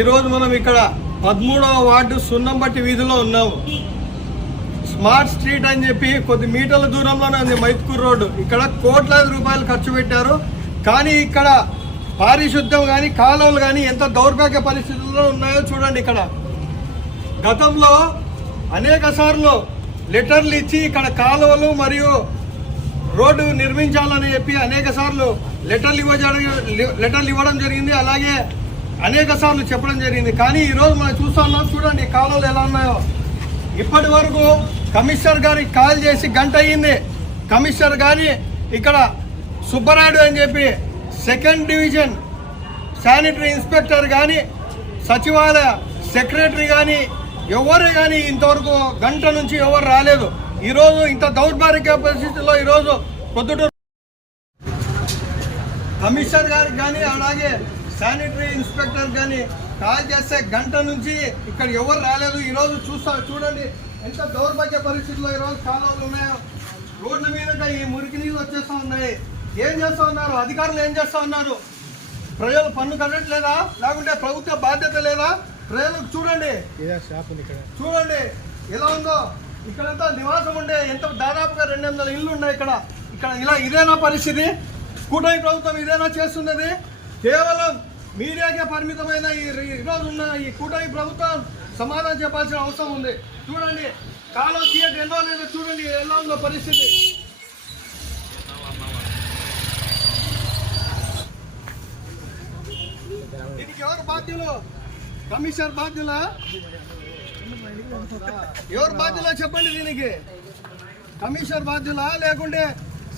ఈరోజు మనం ఇక్కడ పదమూడవ వార్డు సున్నంబట్టి వీధిలో ఉన్నాము స్మార్ట్ స్ట్రీట్ అని చెప్పి కొద్ది మీటర్ల దూరంలోనే ఉంది మైత్కూర్ రోడ్డు. ఇక్కడ కోట్లాది రూపాయలు ఖర్చు పెట్టారు. కానీ ఇక్కడ పారిశుద్ధ్యం కానీ కాలువలు కానీ ఎంత దౌర్భాగ్య పరిస్థితుల్లో ఉన్నాయో చూడండి ఇక్కడ. గతంలో అనేక సార్లు లెటర్లు ఇచ్చి ఇక్కడ కాలువలు మరియు రోడ్డు నిర్మించాలని చెప్పి అనేక సార్లు లెటర్లు ఇవ్వ లెటర్లు ఇవ్వడం జరిగింది. అలాగే అనేక సార్లు చెప్పడం జరిగింది. కానీ ఈరోజు మనం చూస్తున్నాం చూడండి కాలువలు ఎలా ఉన్నాయో. ఇప్పటి వరకు కమిషనర్ గారికి కాల్ చేసి గంట అయ్యింది. కమిషనర్ గారి ఇక్కడ సుబ్బరాయుడు అని చెప్పి సెకండ్ డివిజన్ శానిటరీ ఇన్స్పెక్టర్ కానీ సచివాలయ సెక్రటరీ కానీ ఎవరు కానీ ఇంతవరకు గంట నుంచి ఎవరు రాలేదు. ఈరోజు ఇంత దౌర్భాగ్య పరిస్థితుల్లో ఈరోజు పొద్దుటూరు కమిషనర్ గారికి కానీ అలాగే శానిటరీ ఇన్స్పెక్టర్ కానీ కాల్ చేస్తే గంట నుంచి ఇక్కడ ఎవరు రాలేదు. ఈరోజు చూస్తా చూడండి ఎంత దౌర్భాగ్య పరిస్థితుల్లో ఈరోజు కాలువలు ఉన్నాయో. రోడ్ల మీద ఈ మురికి నీళ్ళు వచ్చేస్తా ఉన్నాయి. ఏం చేస్తా ఉన్నారు? అధికారులు ఏం చేస్తా ఉన్నారు? ప్రజలు పన్ను కట్టట్లేదా? లేకుంటే ప్రభుత్వ బాధ్యత లేదా? ప్రజలకు చూడండి. చూడండి. ఎలా ఉందో? ఇక్కడంతా నివాసం ఉండే ఎంత దాదాపుగా రెండు వందల ఇల్లు ఉన్నాయి ఇక్కడ. ఇక్కడ ఇలా ఇదేనా పరిస్థితి? కూటమి ప్రభుత్వం ఇదేనా చేస్తున్నది? కేవలం మీడియాకే పరిమితమైన ఈ ఈరోజు ఉన్న ఈ కూటమి ప్రభుత్వం సమాధానం చెప్పాల్సిన అవసరం ఉంది. చూడండి కాలం థియేటర్ ఎన్నో లేదో చూడండి ఎలా ఉందో పరిస్థితి. దీనికి ఎవరు బాధ్యులు? కమిషనర్ బాధ్యులా? ఎవరు బాధ్యులా చెప్పండి దీనికి? కమిషనర్ బాధ్యులా? లేకుంటే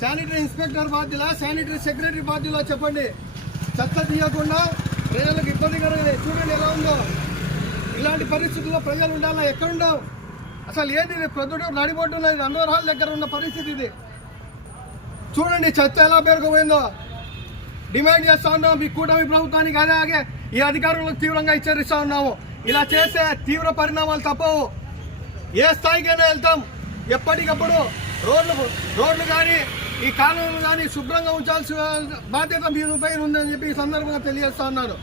శానిటరీ ఇన్స్పెక్టర్ బాధ్యులా? శానిటరీ సెక్రటరీ బాధ్యులా చెప్పండి? చెత్త తీయకుండా ప్రజలకు ఇబ్బందికరంగా చూడండి ఎలా ఉందో ఇలాంటి పరిస్థితుల్లో ప్రజలు ఉండాలా? ఎక్కడుండవు? అసలు ఏది ఇది? ప్రొద్దుడు నడిపోతున్నది అన్నోర్ దగ్గర ఉన్న పరిస్థితి ఇది. చూడండి చెత్త ఎలా పేరుకుపోయిందో. డిమాండ్ చేస్తా ఉన్నాం మీ కూటమి ప్రభుత్వానికి అలాగే ఆగే. ఈ అధికారులకు తీవ్రంగా హెచ్చరిస్తా ఉన్నాము. ఇలా చేస్తే తీవ్ర పరిణామాలు తప్పవు. ఏ స్థాయికైనా వెళ్తాం. ఎప్పటికప్పుడు రోడ్లు రోడ్లు కానీ ఈ కాలువలు కానీ శుభ్రంగా ఉంచాల్సిన బాధ్యత మీ పైన ఉందని చెప్పి ఈ సందర్భంగా తెలియజేస్తా ఉన్నారు.